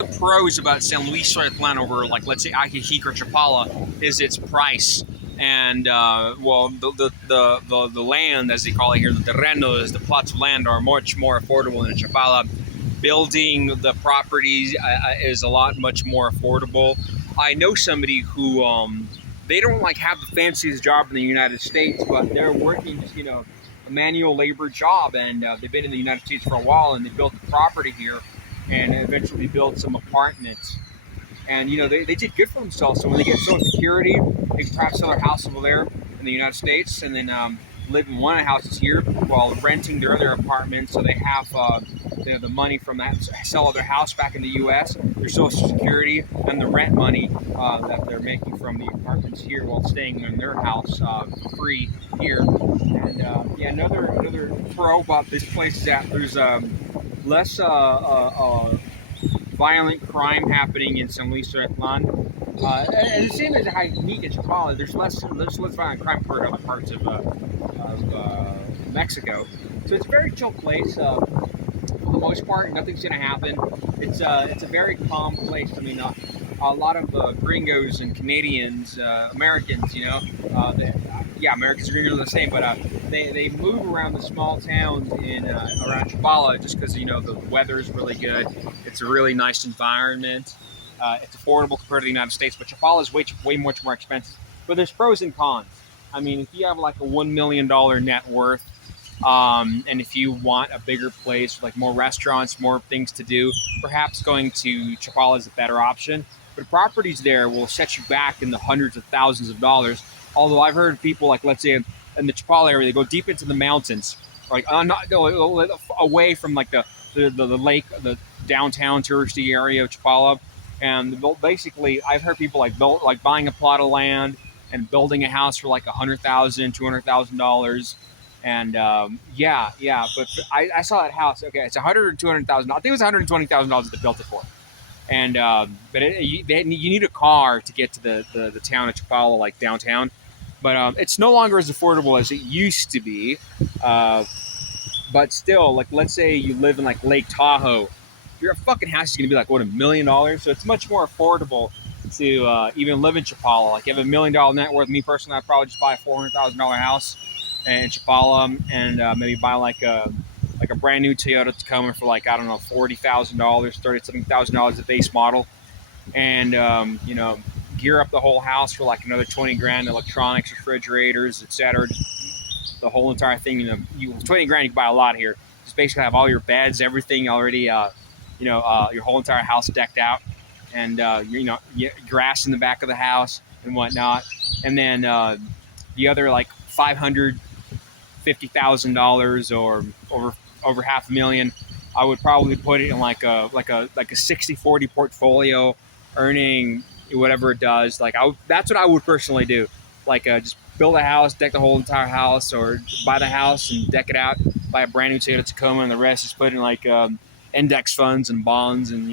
The pros about San Luis Soyatlan over, like, let's say Ajijic or Chapala is its price. And well, the land, as they call it here, the terrenos, the plots of land, are much more affordable than Chapala. Building the properties is a lot much more affordable. I know somebody who they don't like have the fanciest job in the United States, but they're working just a manual labor job, and they've been in the United States for a while, and they built a property here, and eventually built some apartments. And they did good for themselves. So when they get Social Security, they can perhaps sell their house over there in the United States, and then live in one of the houses here while renting their other apartments. So they have the money from that, sell their house back in the U.S., their Social Security, and the rent money that they're making from the apartments here while staying in their house free here. And yeah, another pro about this place is that there's less violent crime happening in San Luis Soyatlan. And the same as how unique in Chapala, there's less violent crime compared to other parts of Mexico. So it's a very chill place. For the most part, nothing's going to happen. It's a very calm place. I mean, a lot of gringos and Canadians, Americans, yeah, Americans and gringos are the same, but they move around the small towns in around Chapala just because the weather is really good. It's a really nice environment. It's affordable compared to the United States, but Chapala is way much more expensive. But there's pros and cons. I mean, if you have like a $1 million net worth, and if you want a bigger place, like more restaurants, more things to do, perhaps going to Chapala is a better option. But properties there will set you back in the hundreds of thousands of dollars. Although I've heard people, like, let's say in the Chapala area, they go deep into the mountains, like not go away from like the lake, the downtown touristy area of Chapala. And basically, I've heard people like buying a plot of land and building a house for like $100,000, $200,000. And yeah. But I saw that house. Okay, it's $100,000 or $200,000. I think it was $120,000 that they built it for. And but you need a car to get to the town of Chapala, like downtown. But it's no longer as affordable as it used to be. But still, like, let's say you live in like Lake Tahoe, your fucking house is gonna be like $1 million. So it's much more affordable to even live in Chapala. Like, you have $1 million net worth. Me personally, I'd probably just buy a $400,000 house in Chapala, and maybe buy like a brand new Toyota Tacoma for like, I don't know, $40,000, $30-something thousand dollars, a base model, and gear up the whole house for like another 20 grand, electronics, refrigerators, etc. The whole entire thing. 20 grand, you can buy a lot here. Just basically have all your beds, everything already, your whole entire house decked out, and grass in the back of the house and whatnot. And then the other like $550,000 or over $500,000, I would probably put it in like a 60-40 portfolio, earning whatever it does. Like, that's what I would personally do. Like, just build a house, deck the whole entire house, or buy the house and deck it out, buy a brand new Toyota Tacoma, and the rest is put in like index funds and bonds, and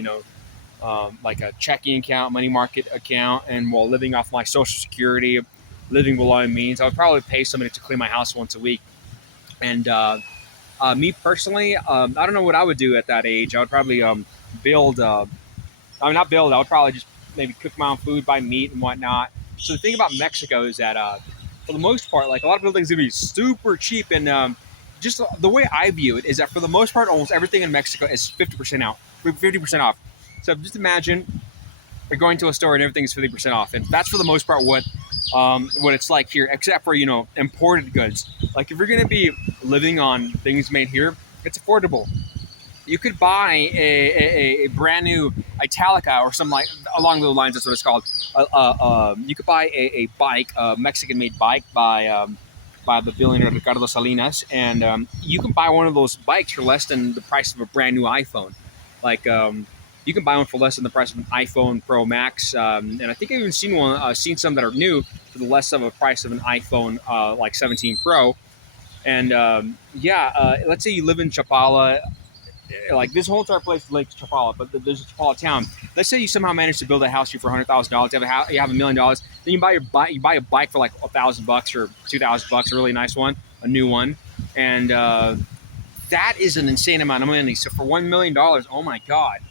like a checking account, money market account, and while living off my Social Security, living below my means. I would probably pay somebody to clean my house once a week. And me personally, I don't know what I would do at that age. I would probably build. Not build. I would probably just maybe cook my own food, buy meat and whatnot. So the thing about Mexico is that, for the most part, like, a lot of buildings are going to be super cheap, and just the way I view it is that for the most part, almost everything in Mexico is 50% out, 50% off. So just imagine you're going to a store and everything is 50% off, and that's for the most part what it's like here, except for imported goods. Like, if you're going to be living on things made here, it's affordable. You could buy a brand new Italica or something like along those lines. That's what it's called. You could buy a bike, a Mexican-made bike by the billionaire Ricardo Salinas, and you can buy one of those bikes for less than the price of a brand new iPhone. Like, you can buy one for less than the price of an iPhone Pro Max, and I think I've even seen some that are new for the less of a price of an iPhone like 17 Pro. And let's say you live in Chapala. Like, this whole entire place is Lake Chapala, but there's a Chapala town. Let's say you somehow manage to build a house here for $100,000. You have $1 million. Then you buy a bike for like $1,000 or $2,000, a really nice one, a new one, and that is an insane amount of money. So for $1 million, oh my god,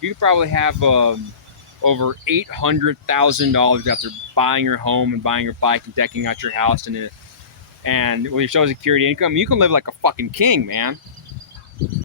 you could probably have over $800,000 after buying your home and buying your bike and decking out your house and with your social security income. You can live like a fucking king, man.